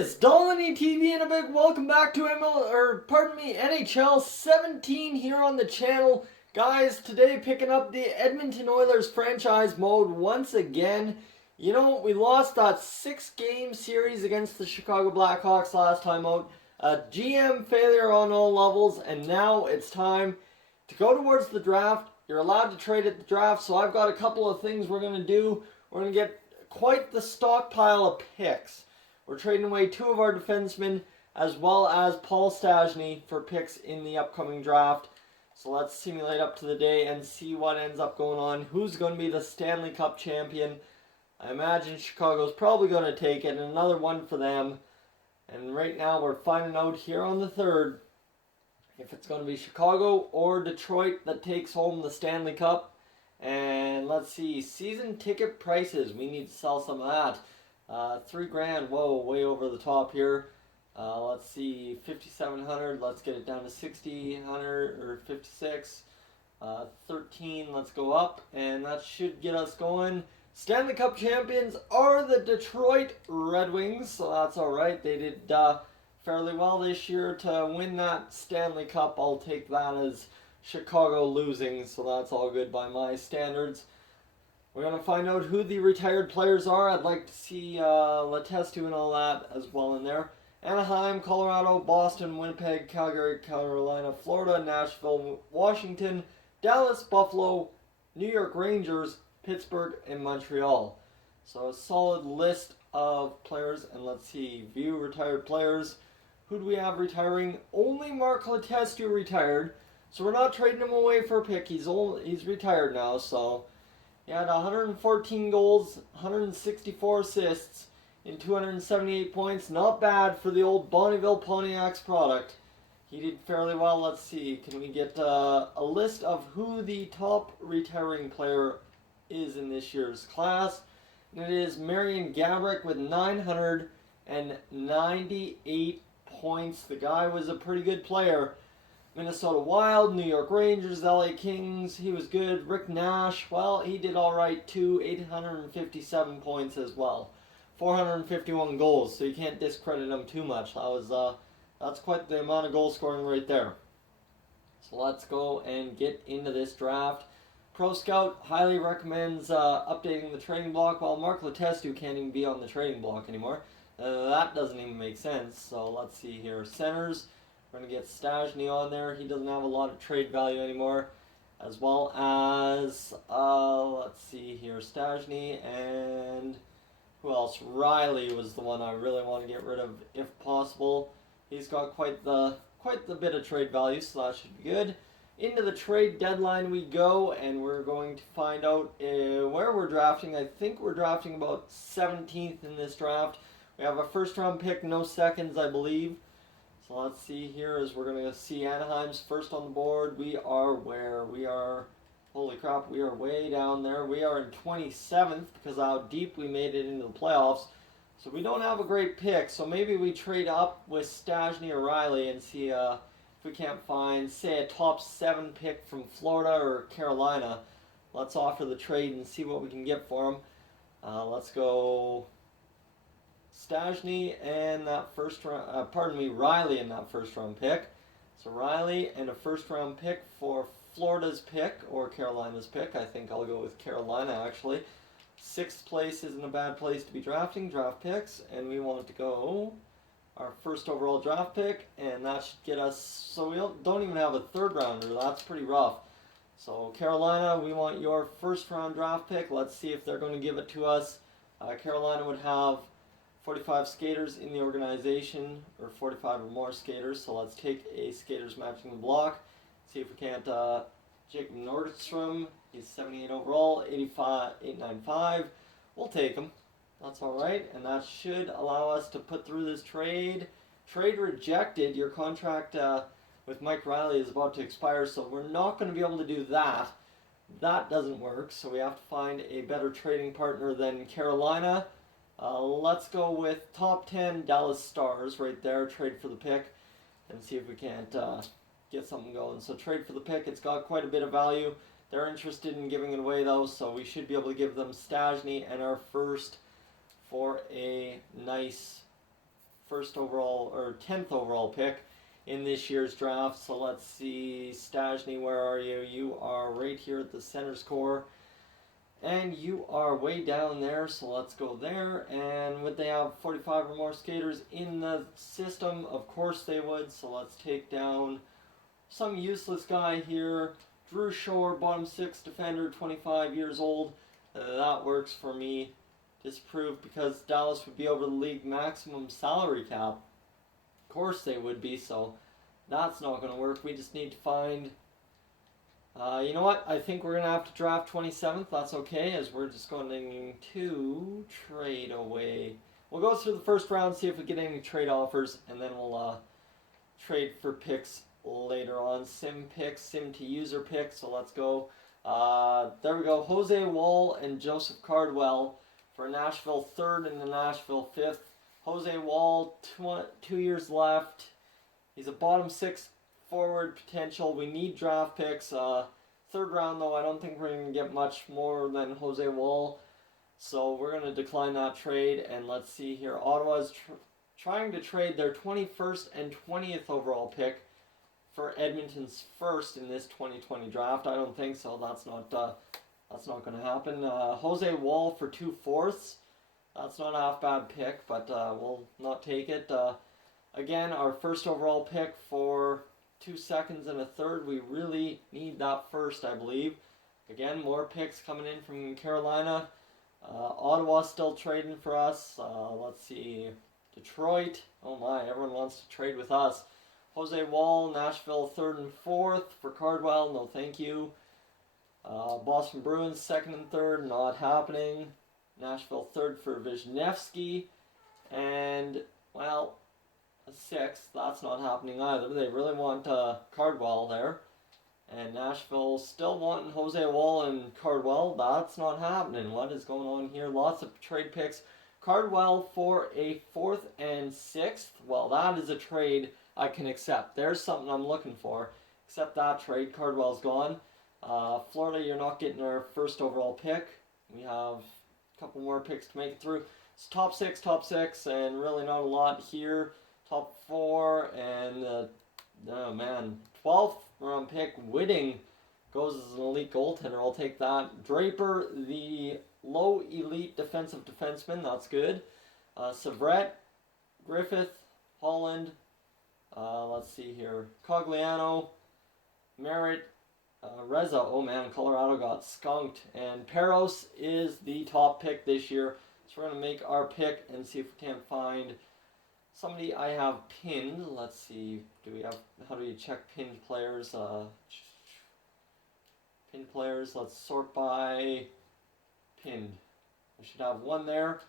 is Dolynny TV and a big welcome back to NHL 17 here on the channel. Guys, today picking up the Edmonton Oilers franchise mode once again. You know, we lost that 6-game series against the Chicago Blackhawks last time out. A GM failure on all levels, and now it's time to go towards the draft. You're allowed to trade at the draft, so I've got a couple of things we're going to do. We're going to get quite the stockpile of picks. We're trading away 2 of our defensemen as well as Paul Stastny for picks in the upcoming draft. So let's simulate up to the day and see what ends up going on. Who's going to be the Stanley Cup champion? I imagine Chicago's probably going to take it. Another one for them. And right now we're finding out here on the 3rd if it's going to be Chicago or Detroit that takes home the Stanley Cup. And let's see, season ticket prices. We need to sell some of that. $3,000, whoa, way over the top here. Let's see, 5,700. Let's get it down to 6,000 or 56. 13. Let's go up, and that should get us going. Stanley Cup champions are the Detroit Red Wings, so that's all right. They did fairly well this year to win that Stanley Cup. I'll take that as Chicago losing, so that's all good by my standards. We're going to find out who the retired players are. I'd like to see Letestu and all that as well in there. Anaheim, Colorado, Boston, Winnipeg, Calgary, Carolina, Florida, Nashville, Washington, Dallas, Buffalo, New York Rangers, Pittsburgh, and Montreal. So a solid list of players. And let's see, view retired players. Who do we have retiring? Only Mark Letestu retired. So we're not trading him away for a pick. He's retired now, so... He had 114 goals, 164 assists, in 278 points. Not bad for the old Bonneville Pontiac's product. He did fairly well. Let's see. Can we get a list of who the top retiring player is in this year's class? And it is Marian Gaborik with 998 points. The guy was a pretty good player. Minnesota Wild, New York Rangers, LA Kings, he was good. Rick Nash, well, he did all right too. 857 points as well. 451 goals, so you can't discredit him too much. That's quite the amount of goal scoring right there. So let's go and get into this draft. Pro Scout highly recommends updating the trading block. Well, Mark Letestu can't even be on the trading block anymore. That doesn't even make sense. So let's see here. Centers. We're going to get Stastny on there. He doesn't have a lot of trade value anymore. As well as, let's see here, Stastny and who else? Riley was the one I really want to get rid of if possible. He's got quite the bit of trade value, so that should be good. Into the trade deadline we go, and we're going to find out where we're drafting. I think we're drafting about 17th in this draft. We have a first-round pick, no seconds, I believe. So let's see here as we're going to see Anaheim's first on the board. We are where? We are, holy crap, we are way down there. We are in 27th because of how deep we made it into the playoffs. So we don't have a great pick. So maybe we trade up with Stastny or Riley and see if we can't find, say, a top 7 pick from Florida or Carolina. Let's offer the trade and see what we can get for them. Let's go... Stastny and that Riley in that first round pick. So Riley and a first round pick for Florida's pick or Carolina's pick. I think I'll go with Carolina actually. 6th place isn't a bad place to be drafting draft picks, and we want to go our first overall draft pick, and that should get us, so we don't even have a 3rd rounder. That's pretty rough. So Carolina, we want your first round draft pick. Let's see if they're going to give it to us. Carolina would have 45 skaters in the organization, or 45 or more skaters, so let's take a skaters matching the block. See if we can't, Jacob Nordstrom, he's 78 overall, 895, we'll take him. That's alright, and that should allow us to put through this trade. Trade rejected, your contract with Mike Riley is about to expire, so we're not going to be able to do that. That doesn't work, so we have to find a better trading partner than Carolina. Let's go with top 10 Dallas Stars right there, trade for the pick, and see if we can't get something going. So trade for the pick, it's got quite a bit of value. They're interested in giving it away though, so we should be able to give them Stastny and our first for a nice first overall or 10th overall pick in this year's draft. So let's see, Stastny, where are you? You are right here at the center's core. And you are way down there, so let's go there. And would they have 45 or more skaters in the system? Of course they would, so let's take down some useless guy here. Drew Shore, bottom 6 defender, 25 years old. That works for me. Disproved because Dallas would be over the league maximum salary cap. Of course they would be, so that's not going to work. We just need to find... you know what? I think we're going to have to draft 27th. That's okay, as we're just going to trade away. We'll go through the first round, see if we get any trade offers, and then we'll trade for picks later on. Sim picks, sim to user picks, so let's go. There we go. Jose Wall and Joseph Cardwell for Nashville 3rd and the Nashville 5th. Jose Wall, 2 years left. He's a bottom 6 forward potential. We need draft picks. 3rd round, though, I don't think we're going to get much more than Jose Wall. So we're going to decline that trade. And let's see here. Ottawa's trying to trade their 21st and 20th overall pick for Edmonton's 1st in this 2020 draft. I don't think so. That's not going to happen. Jose Wall for 2 fourths. That's not a half bad pick, but we'll not take it. Again, our 1st overall pick for 2 seconds and a 3rd. We really need that 1st, I believe. Again, more picks coming in from Carolina. Ottawa still trading for us. Let's see. Detroit. Oh my, everyone wants to trade with us. Jose Wall, Nashville 3rd and 4th for Cardwell. No thank you. Boston Bruins 2nd and 3rd. Not happening. Nashville 3rd for Wisniewski. And, well... a 6th, that's not happening either. They really want Cardwell there. And Nashville still wanting Jose Wall and Cardwell. That's not happening. What is going on here? Lots of trade picks. Cardwell for a 4th and 6th. Well, that is a trade I can accept. There's something I'm looking for. Accept that trade. Cardwell's gone. Florida, you're not getting our 1st overall pick. We have a couple more picks to make it through. It's top 6, and really not a lot here. Top 4, and oh man, 12th round pick, Whitting goes as an elite goaltender. I'll take that. Draper, the low elite defensive defenseman, that's good. Savret, Griffith, Holland, let's see here, Cogliano, Merritt, Reza, oh man, Colorado got skunked, and Peros is the top pick this year. So we're going to make our pick and see if we can't find somebody I have pinned. Let's see. How do you check pinned players? Pinned players. Let's sort by pinned. We should have one there.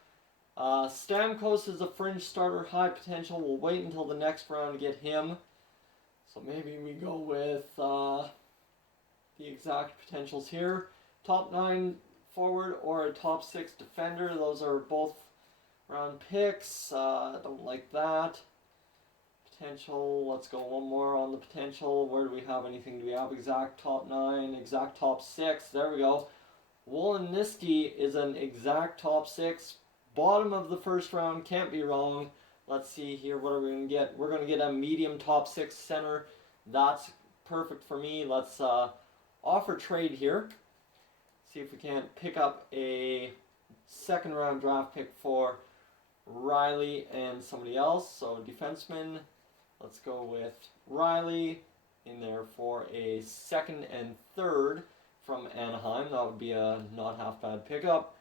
Stamkos is a fringe starter, high potential. We'll wait until the next round to get him. So maybe we go with the exact potentials here. Top 9 forward or a top 6 defender. Those are both round picks. Don't like that. Potential. Let's go one more on the potential. Where do we have anything? Do we have exact top 9, exact top 6? There we go. Woliniski is an exact top 6. Bottom of the 1st round. Can't be wrong. Let's see here. What are we going to get? We're going to get a medium top 6 center. That's perfect for me. Let's offer trade here. See if we can't pick up a 2nd round draft pick for Riley and somebody else. So defenseman, let's go with Riley in there for a 2nd and 3rd from Anaheim. That would be a not half bad pickup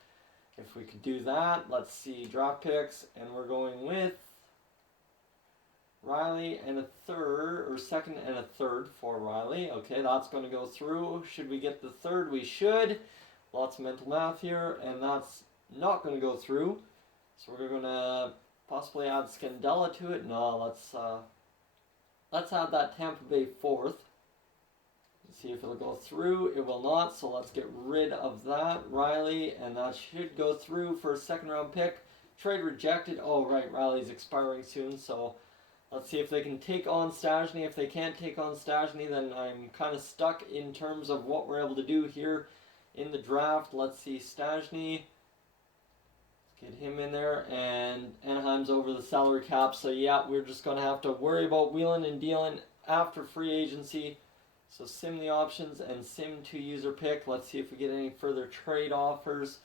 if we could do that. Let's see, draft picks, and we're going with Riley and a 3rd, or 2nd and a 3rd for Riley. Okay, that's going to go through. Should we get the 3rd? We should. Lots of mental math here, and that's not going to go through. So we're going to possibly add Scandella to it. No, let's add that Tampa Bay 4th. Let's see if it'll go through. It will not, so let's get rid of that. Riley, and that should go through for a 2nd round pick. Trade rejected. Oh, right, Riley's expiring soon, so let's see if they can take on Stastny. If they can't take on Stastny, then I'm kind of stuck in terms of what we're able to do here in the draft. Let's see, Stastny. Get him in there, and Anaheim's over the salary cap. So yeah, we're just going to have to worry about wheeling and dealing after free agency. So sim the options and sim 2 user pick. Let's see if we get any further trade offers.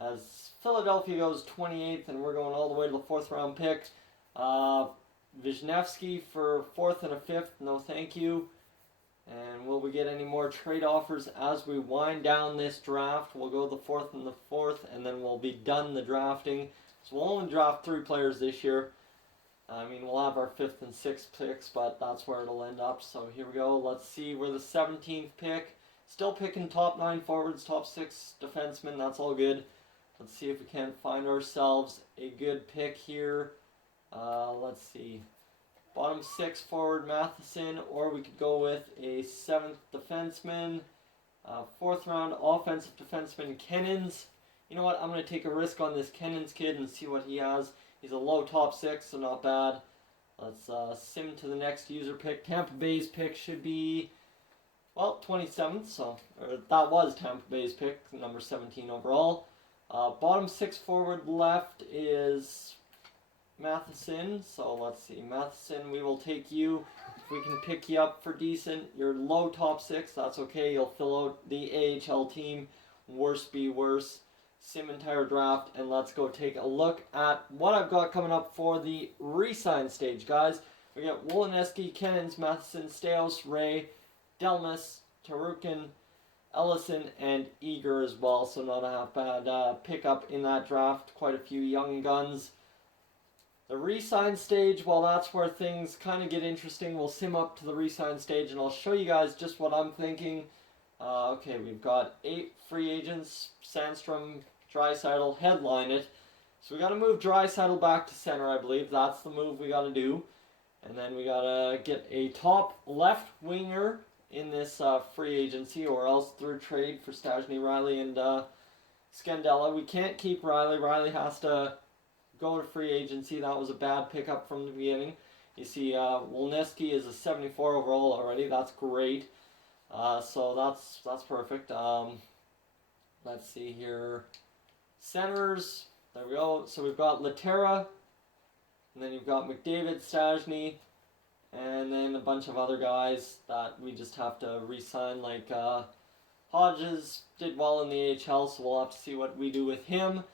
As Philadelphia goes 28th, and we're going all the way to the 4th round pick. Wisniewski for 4th and a 5th. No thank you. And will we get any more trade offers as we wind down this draft? We'll go the 4th and the 4th, and then we'll be done the drafting. So we'll only draft 3 players this year. I mean, we'll have our 5th and 6th picks, but that's where it'll end up. So here we go. Let's see. We're the 17th pick. Still picking top 9 forwards, top 6 defensemen. That's all good. Let's see if we can't find ourselves a good pick here. Let's see. Bottom 6 forward Matheson, or we could go with a 7th defenseman. 4th round offensive defenseman Kennins. You know what? I'm going to take a risk on this Kennins kid and see what he has. He's a low top 6, so not bad. Let's sim to the next user pick. Tampa Bay's pick should be, well, 27th. So that was Tampa Bay's pick, number 17 overall. Bottom 6 forward left is Matheson. So let's see. Matheson, we will take you. If we can pick you up for decent, you're low top 6. That's okay. You'll fill out the AHL team. Worst be worse. Sim entire draft, and let's go take a look at what I've got coming up for the re-sign stage, guys. We got Wolineski, Kennins, Matheson, Staios, Ray, Delmas, Tarukin, Ellison, and Eager as well. So not a half bad pickup in that draft. Quite a few young guns. The re-sign stage, well, that's where things kind of get interesting. We'll sim up to the re-sign stage, and I'll show you guys just what I'm thinking. Okay, we've got 8 free agents. Sandstrom, Draisaitl headline it. So we got to move Draisaitl back to center, I believe. That's the move we got to do. And then we got to get a top left winger in this free agency, or else through trade for Stajny, Riley, and Scandella. We can't keep Riley. Riley has to go to free agency. That was a bad pickup from the beginning. You see, Wolneski is a 74 overall already. That's great. So that's perfect. Let's see here. Centers. There we go. So we've got Laterra, and then you've got McDavid, Stajny, and then a bunch of other guys that we just have to re-sign. Like Hodges did well in the AHL, so we'll have to see what we do with him.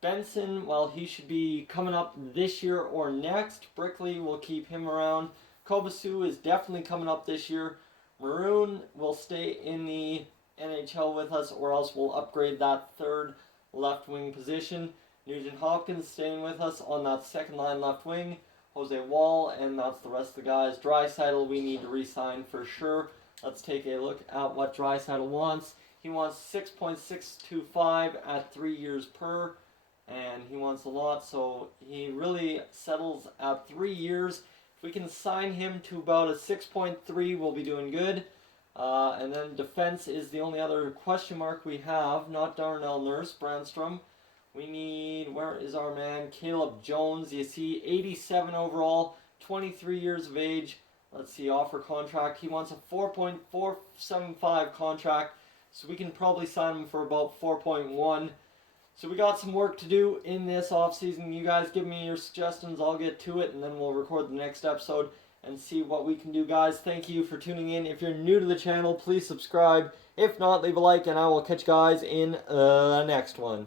Benson, well, he should be coming up this year or next. Brickley, we'll keep him around. Kobasu is definitely coming up this year. Maroon will stay in the NHL with us, or else we'll upgrade that 3rd left wing position. Nugent Hopkins staying with us on that 2nd line left wing. Jose Wall, and that's the rest of the guys. Draisaitl we need to re-sign for sure. Let's take a look at what Draisaitl wants. He wants 6.625 at 3 years per, and he wants a lot, so he really settles at 3 years. If we can sign him to about a 6.3, we'll be doing good. And then defense is the only other question mark we have. Not Darnell Nurse, Brandstrom. We need, where is our man? Caleb Jones. You see, 87 overall, 23 years of age. Let's see, offer contract. He wants a 4.475 contract, so we can probably sign him for about 4.1. So we got some work to do in this offseason. You guys give me your suggestions. I'll get to it, and then we'll record the next episode and see what we can do, guys. Thank you for tuning in. If you're new to the channel, please subscribe. If not, leave a like, and I will catch you guys in the next one.